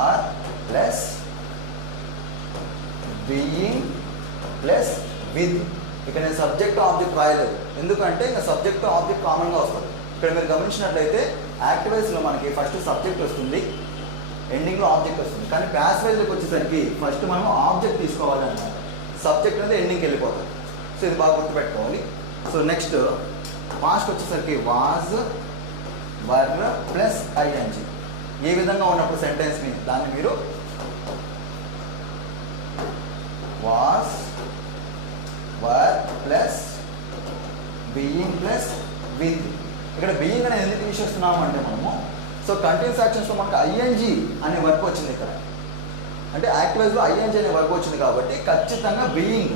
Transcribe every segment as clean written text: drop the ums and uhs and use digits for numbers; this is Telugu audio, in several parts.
Are plus being plus with. ఇక్కడ నేను సబ్జెక్ట్ ఆబ్జెక్ట్ రాయలేదు, ఎందుకంటే ఇంకా సబ్జెక్ట్ ఆబ్జెక్ట్ కామన్గా వస్తుంది. ఇక్కడ మీరు గమనించినట్లయితే యాక్టివైజ్లో మనకి ఫస్ట్ సబ్జెక్ట్ వస్తుంది, ఎండింగ్లో ఆబ్జెక్ట్ వస్తుంది. కానీ ప్యాసివైజ్లోకి వచ్చేసరికి ఫస్ట్ మనం ఆబ్జెక్ట్ తీసుకోవాలి అన్నమాట. సబ్జెక్ట్ అనేది ఎండింగ్కి వెళ్ళిపోతుంది. సో ఇది బాగా గుర్తుపెట్టుకోవాలి. సో నెక్స్ట్ పాస్ట్ వచ్చేసరికి వాజ్ వర్ ప్లస్ ఐఎన్జి. ఏ విధంగా ఉన్నప్పుడు సెంటెన్స్ని దాన్ని మీరు was were plus being plus with. ఇక్కడ బీయింగ్ అనేది ఎందుకు తీసేస్తున్నాము అంటే మనము సో కంటిన్యూస్ యాక్షన్స్లో మనకు ఐఎన్జి అనే వర్క్ వచ్చింది ఇక్కడ. అంటే యాక్టివైజ్లో ఐఎన్జి అనే వర్క్ వచ్చింది కాబట్టి ఖచ్చితంగా బీయింగ్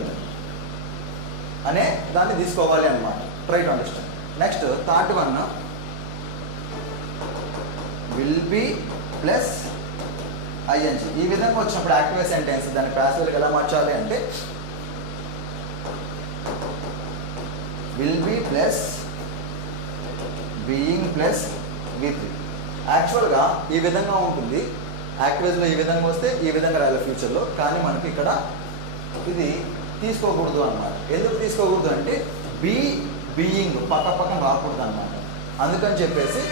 అనే దాన్ని తీసుకోవాలి అన్నమాట. Try to understand. Next third one will be plus ING. ఈ విధంగా వచ్చినప్పుడు యాక్టివైజ్ సెంటెన్స్ దాన్ని ప్యాసివ్కి ఎలా మార్చాలి అంటే will be plus being plus with. యాక్చువల్గా ఈ విధంగా ఉంటుంది, యాక్టివైజ్లో ఈ విధంగా వస్తే ఈ విధంగా రాయాలి ఫ్యూచర్లో. కానీ మనకి ఇక్కడ ఇది తీసుకోకూడదు అన్నమాట. ఎందుకు తీసుకోకూడదు అంటే బీయింగ్ పక్క పక్కన రాకూడదు అన్నమాట. అందుకని చెప్పేసి